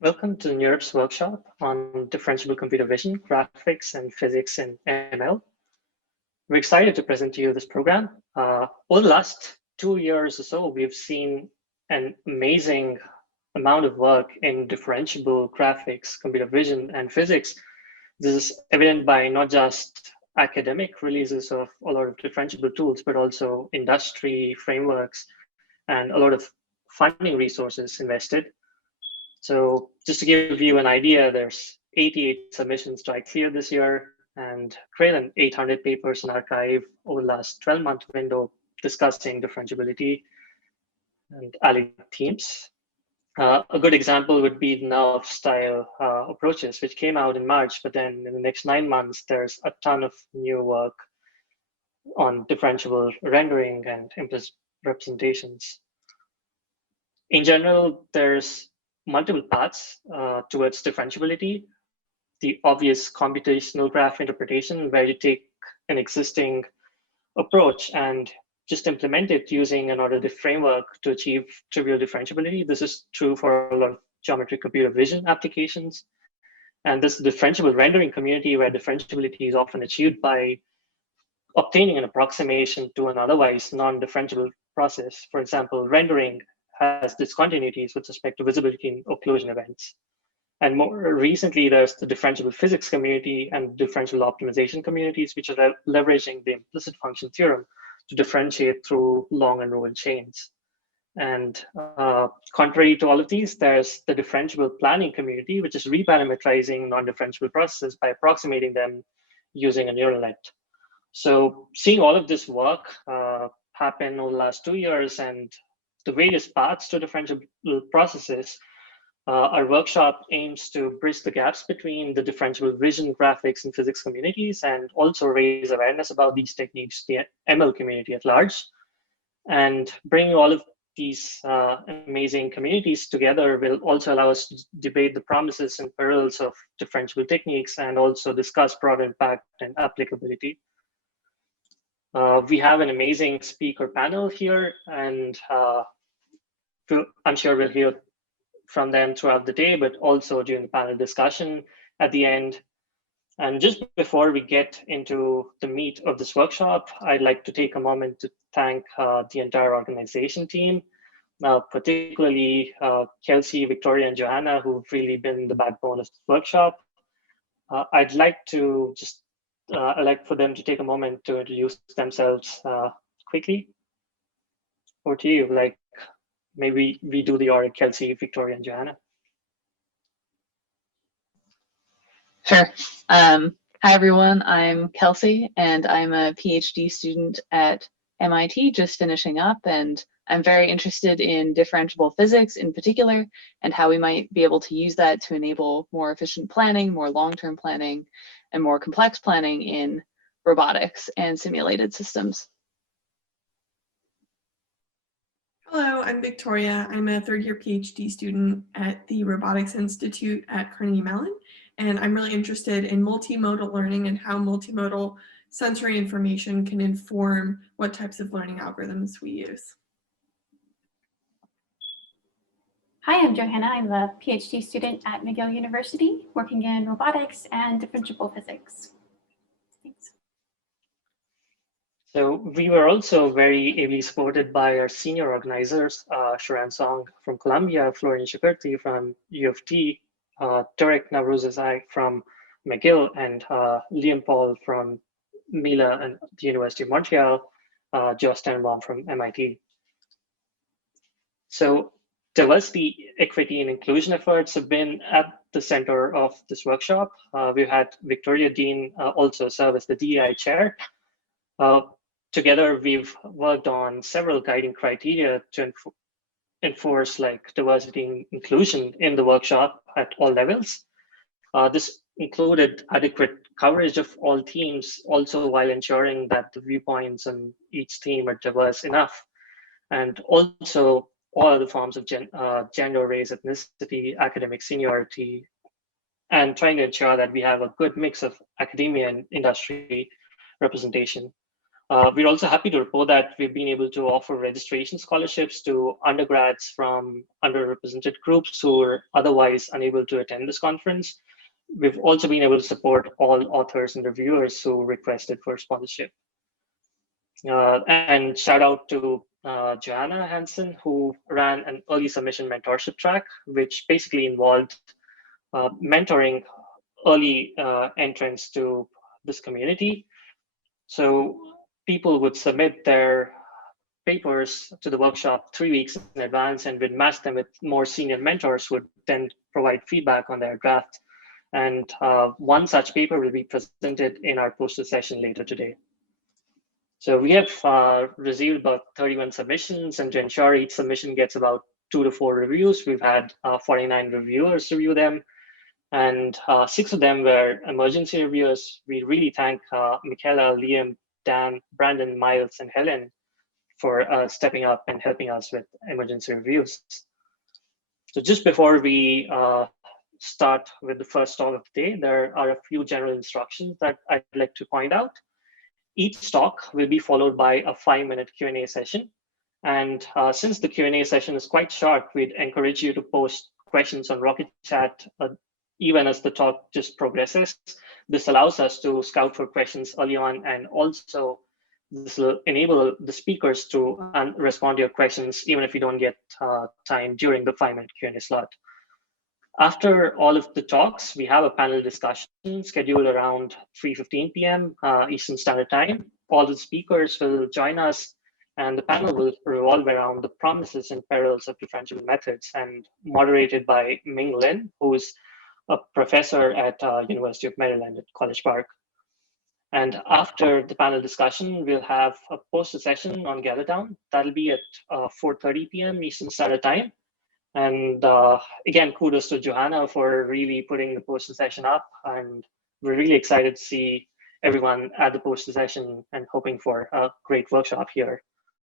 Welcome to the Neurips workshop on differentiable computer vision, graphics, and physics in ML. We're excited to present to you this program. Over the last 2 years or so, we've seen an amazing amount of work in differentiable graphics, computer vision, and physics. This is evident by not just academic releases of a lot of differentiable tools, but also industry frameworks and a lot of funding resources invested. So just to give you an idea, there's 88 submissions to ICLR this year and greater than 800 papers in archive over the last 12-month window discussing differentiability and allied themes. A good example would be the NURF style approaches, which came out in March, but then in the next 9 months, there's a ton of new work on differentiable rendering and implicit representations. In general, there's multiple paths towards differentiability. The obvious computational graph interpretation, where you take an existing approach and just implement it using an ordered framework to achieve trivial differentiability. This is true for a lot of geometric computer vision applications. And this differentiable rendering community, where differentiability is often achieved by obtaining an approximation to an otherwise non-differentiable process. For example, rendering has discontinuities with respect to visibility and occlusion events. And more recently, there's the differentiable physics community and differential optimization communities, which are leveraging the implicit function theorem to differentiate through long unrolled chains. And contrary to all of these, there's the differentiable planning community, which is reparametrizing non-differentiable processes by approximating them using a neural net. So seeing all of this work happen over the last 2 years and the various paths to differentiable processes, our workshop aims to bridge the gaps between the differentiable vision, graphics, and physics communities, and also raise awareness about these techniques to the ML community at large. And bringing all of these amazing communities together will also allow us to debate the promises and perils of differentiable techniques and also discuss broad impact and applicability. We have an amazing speaker panel here, and I'm sure we'll hear from them throughout the day, but also during the panel discussion at the end. And just before we get into the meat of this workshop, I'd like to take a moment to thank the entire organization team, particularly Kelsey, Victoria, and Johanna, who've really been the backbone of the workshop. I'd like for them to take a moment to introduce themselves quickly. Over to you. Maybe we do the order: Kelsey, Victoria, and Johanna. Sure. Hi, everyone. I'm Kelsey, and I'm a PhD student at MIT, just finishing up, and I'm very interested in differentiable physics in particular, and how we might be able to use that to enable more efficient planning, more long-term planning, and more complex planning in robotics and simulated systems. Hello, I'm Victoria. I'm a third-year PhD student at the Robotics Institute at Carnegie Mellon, and I'm really interested in multimodal learning and how multimodal sensory information can inform what types of learning algorithms we use. Hi, I'm Johanna. I'm a PhD student at McGill University, working in robotics and differentiable physics. Thanks. So we were also very ably supported by our senior organizers, Sharan Song from Columbia, Florian Chakurti from U of T, Tarek Navrouzazai from McGill, and Liam Paul from Mila and the University of Montreal, Josh Tenenbaum from MIT. So diversity, equity, and inclusion efforts have been at the center of this workshop. We've had Victoria Dean also serve as the DEI chair. Together, we've worked on several guiding criteria to enforce diversity and inclusion in the workshop at all levels. This included adequate coverage of all themes, also while ensuring that the viewpoints on each theme are diverse enough, and also all other forms of gender, race, ethnicity, academic seniority, and trying to ensure that we have a good mix of academia and industry representation. We're also happy to report that we've been able to offer registration scholarships to undergrads from underrepresented groups who are otherwise unable to attend this conference. We've also been able to support all authors and reviewers who requested for sponsorship. And shout out to Joanna Hansen, who ran an early submission mentorship track, which basically involved mentoring early entrants to this community. So people would submit their papers to the workshop 3 weeks in advance, and we'd match them with more senior mentors who would then provide feedback on their draft. And one such paper will be presented in our poster session later today. So we have received about 31 submissions, and to ensure each submission gets about 2 to 4 reviews, we've had 49 reviewers review them, and 6 of them were emergency reviewers. We really thank Michaela, Liam, Dan, Brandon, Miles, and Helen for stepping up and helping us with emergency reviews. So just before we start with the first talk of the day, there are a few general instructions that I'd like to point out. Each talk will be followed by a 5-minute Q&A session. And since the Q&A session is quite short, we'd encourage you to post questions on Rocket Chat even as the talk just progresses. This allows us to scout for questions early on, and also this will enable the speakers to respond to your questions even if you don't get time during the 5-minute Q&A slot. After all of the talks, we have a panel discussion scheduled around 3:15 p.m. Eastern Standard Time. All the speakers will join us, and the panel will revolve around the promises and perils of differentiable methods, and moderated by Ming Lin, who's a professor at University of Maryland at College Park. And after the panel discussion, we'll have a poster session on GatherTown. That'll be at 4:30 p.m. Eastern Standard Time. And again, kudos to Johanna for really putting the poster session up. And we're really excited to see everyone at the poster session and hoping for a great workshop here.